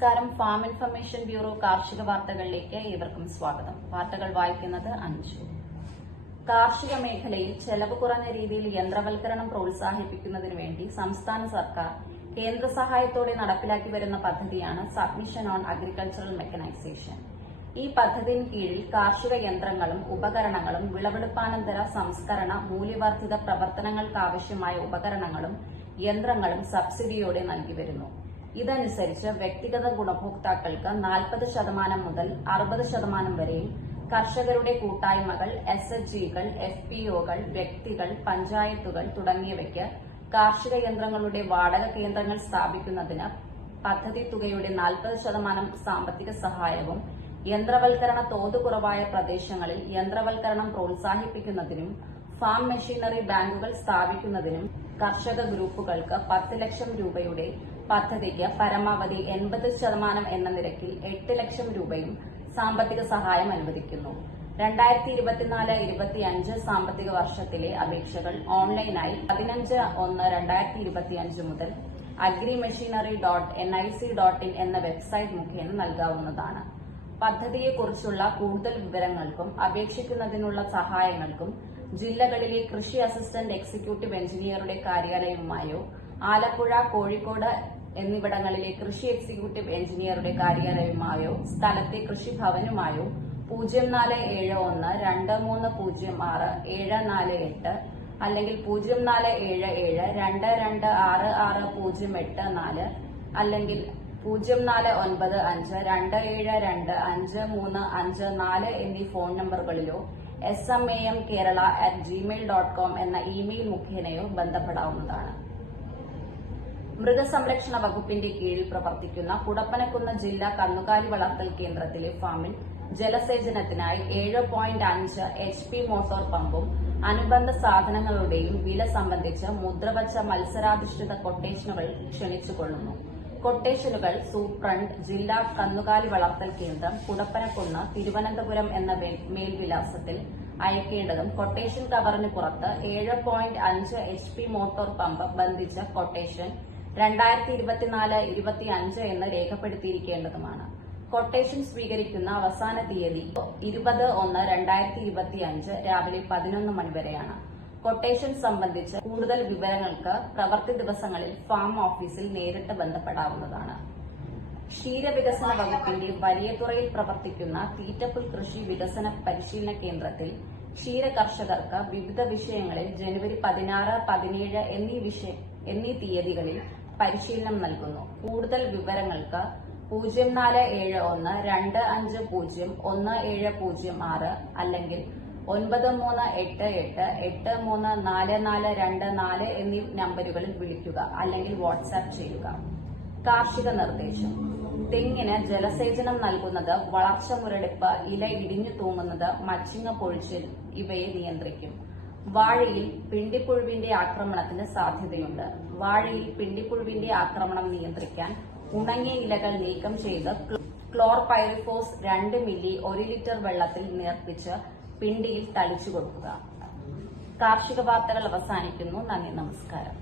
നമസ്കാരം. Farm information bureau കാർഷിക വാർത്തകളിലേക്ക് ഏവർക്കും സ്വാഗതം. വാർത്തകൾ വായിക്കുന്നത് അഞ്ചു കാർഷിക മേഖലയിൽ ചെലവ് കുറഞ്ഞ രീതിയിൽ യന്ത്രവൽക്കരണം പ്രോത്സാഹിപ്പിക്കുന്നതിനു വേണ്ടി സംസ്ഥാന സർക്കാർ കേന്ദ്ര സഹായത്തോടെ നടപ്പിലാക്കി വരുന്ന പദ്ധതിയാണ് സബ്മിഷൻ ഓൺ അഗ്രികൾച്ചറൽ മെക്കനൈസേഷൻ. ഈ പദ്ധതിയിൻ കീഴിൽ കാർഷിക യന്ത്രങ്ങളും ഉപകരണങ്ങളും വിളവെടുപ്പാനന്തര സംസ്കരണ മൂല്യവർദ്ധിത പ്രവർത്തനങ്ങൾക്കാവശ്യമായ ഉപകരണങ്ങളും യന്ത്രങ്ങളും സബ്സിഡിയോടെ നൽകി വരുന്നു. ഇതനുസരിച്ച് വ്യക്തിഗത ഗുണഭോക്താക്കൾക്ക് നാൽപ്പത് ശതമാനം മുതൽ അറുപത് ശതമാനം വരെയും കർഷകരുടെ കൂട്ടായ്മകൾ എസ് എച്ച് ജികൾ എഫ് പി ഒകൾ വ്യക്തികൾ പഞ്ചായത്തുകൾ തുടങ്ങിയവയ്ക്ക് കാർഷിക യന്ത്രങ്ങളുടെ വാടക കേന്ദ്രങ്ങൾ സ്ഥാപിക്കുന്നതിന് പദ്ധതി തുകയുടെ നാൽപ്പത് ശതമാനം സാമ്പത്തിക സഹായവും യന്ത്രവൽക്കരണ തോത് കുറവായ പ്രദേശങ്ങളിൽ യന്ത്രവൽക്കരണം പ്രോത്സാഹിപ്പിക്കുന്നതിനും ഫാം മെഷീനറി ബാങ്കുകൾ സ്ഥാപിക്കുന്നതിനും കർഷക ഗ്രൂപ്പുകൾക്ക് പത്ത് ലക്ഷം രൂപയുടെ പദ്ധതിക്ക് പരമാവധി എൺപത് ശതമാനം എന്ന നിരക്കിൽ എട്ട് ലക്ഷം രൂപയും സാമ്പത്തിക സഹായം അനുവദിക്കുന്നു. രണ്ടായിരത്തി ഇരുപത്തിനാല് ഇരുപത്തിയഞ്ച് സാമ്പത്തിക വർഷത്തിലെ അപേക്ഷകൾ ഓൺലൈനായി പതിനഞ്ച് ഒന്ന് രണ്ടായിരത്തി ഇരുപത്തിയഞ്ച് മുതൽ agri machinery dot N I C dot in എന്ന വെബ്സൈറ്റ് മുഖേന നൽകാവുന്നതാണ്. പദ്ധതിയെക്കുറിച്ചുള്ള കൂടുതൽ വിവരങ്ങൾക്കും അപേക്ഷിക്കുന്നതിനുള്ള സഹായങ്ങൾക്കും ജില്ലകളിലെ കൃഷി അസിസ്റ്റന്റ് എക്സിക്യൂട്ടീവ് എഞ്ചിനീയറുടെ കാര്യാലയവുമായോ ആലപ്പുഴ കോഴിക്കോട് എന്നിവിടങ്ങളിലെ കൃഷി എക്സിക്യൂട്ടീവ് എഞ്ചിനീയറുടെ കാര്യാലയവുമായോ സ്ഥലത്തെ കൃഷിഭവനുമായോ പൂജ്യം നാല് ഏഴ് ഒന്ന് രണ്ട് മൂന്ന് പൂജ്യം ആറ് ഏഴ് നാല് എട്ട് അല്ലെങ്കിൽ പൂജ്യം നാല് ഏഴ് ഏഴ് രണ്ട് രണ്ട് ആറ് ആറ് പൂജ്യം എട്ട് നാല് അല്ലെങ്കിൽ പൂജ്യം നാല് ഒൻപത് അഞ്ച് രണ്ട് ഏഴ് രണ്ട് അഞ്ച് മൂന്ന് അഞ്ച് നാല് എന്നീ phone നമ്പറുകളിലോ S M A M Kerala at Gmail dot com എന്ന ഇമെയിൽ മുഖേനയോ ബന്ധപ്പെടാവുന്നതാണ്. മൃഗസംരക്ഷണ വകുപ്പിന്റെ കീഴിൽ പ്രവർത്തിക്കുന്ന കുടപ്പനക്കുന്ന് ജില്ലാ കന്നുകാലി വളർത്തൽ കേന്ദ്രത്തിലെ ഫാമിൽ ജലസേചനത്തിനായി ഏഴ് പോയിന്റ് അഞ്ച് എച്ച് പി മോട്ടോർ പമ്പും അനുബന്ധ സാധനങ്ങളുടെയും വില സംബന്ധിച്ച് മുദ്രവച്ച മത്സരാധിഷ്ഠിത കൊട്ടേഷനുകൾ ക്ഷണിച്ചുകൊള്ളുന്നു. കൊട്ടേഷനുകൾ സൂപ്രണ്ട് ജില്ലാ കന്നുകാലി വളർത്തൽ കേന്ദ്രം കുടപ്പനക്കുന്ന് തിരുവനന്തപുരം എന്ന മേൽവിലാസത്തിൽ അയക്കേണ്ടതും കൊട്ടേഷൻ കവറിന് പുറത്ത് ഏഴ് പോയിന്റ് അഞ്ച് എച്ച് പി മോട്ടോർ പമ്പ് ബന്ധിച്ച കൊട്ടേഷൻ രണ്ടായിരത്തി ഇരുപത്തിനാല് ഇരുപത്തി അഞ്ച് എന്ന് രേഖപ്പെടുത്തിയിരിക്കേണ്ടതുമാണ്. കൊട്ടേഷൻ സ്വീകരിക്കുന്ന അവസാന തീയതി ഇരുപത് ഒന്ന് രണ്ടായിരത്തി ഇരുപത്തി അഞ്ച് രാവിലെ പതിനൊന്ന് മണിവരെയാണ് കൊട്ടേഷൻ സംബന്ധിച്ച് കൂടുതൽ വിവരങ്ങൾക്ക് പ്രവർത്തി ദിവസങ്ങളിൽ ഫാം ഓഫീസിൽ നേരിട്ട് ബന്ധപ്പെടാവുന്നതാണ്. ക്ഷീരവികസന വകുപ്പിന്റെ വലിയതുറയിൽ പ്രവർത്തിക്കുന്ന തീറ്റപ്പുൽ കൃഷി വികസന പരിശീലന കേന്ദ്രത്തിൽ ക്ഷീര കർഷകർക്ക് വിവിധ വിഷയങ്ങളിൽ ജനുവരി പതിനാറ് പതിനേഴ് എന്നീ വിഷയ എന്നീ തീയതികളിൽ പരിശീലനം നൽകുന്നു. കൂടുതൽ വിവരങ്ങൾക്ക് പൂജ്യം നാല് ഏഴ് ഒന്ന് രണ്ട് അഞ്ച് പൂജ്യം ഒന്ന് ഏഴ് പൂജ്യം ആറ് അല്ലെങ്കിൽ ഒൻപത് മൂന്ന് എട്ട് എട്ട് എട്ട് മൂന്ന് നാല് നാല് രണ്ട് നാല് എന്നീ നമ്പറുകളിൽ വിളിക്കുക അല്ലെങ്കിൽ വാട്സാപ്പ് ചെയ്യുക. കാർഷിക നിർദ്ദേശം. തെങ്ങിന് ജലസേചനം നൽകുന്നത് വളർച്ച മുരടിപ്പ് ഇല ഇടിഞ്ഞു തൂങ്ങുന്നത് മച്ചിങ്ങ പൊഴിച്ചിൽ ഇവയെ നിയന്ത്രിക്കും. വാഴയിൽ പിണ്ടിപ്പുഴുവിന്റെ ആക്രമണത്തിന് സാധ്യതയുണ്ട്. വാഴയിൽ പിണ്ടിപ്പുഴുവിന്റെ ആക്രമണം നിയന്ത്രിക്കാൻ ഉണങ്ങിയ ഇലകൾ നീക്കം ചെയ്ത് ക്ലോർപൈറിഫോസ് രണ്ട് മില്ലി ഒരു ലിറ്റർ വെള്ളത്തിൽ നേർപ്പിച്ച് പിണ്ടിയിൽ തളിച്ചു കൊടുക്കുക. കാർഷിക വാർത്തകൾ അവസാനിക്കുന്നു. നന്ദി നമസ്കാരം.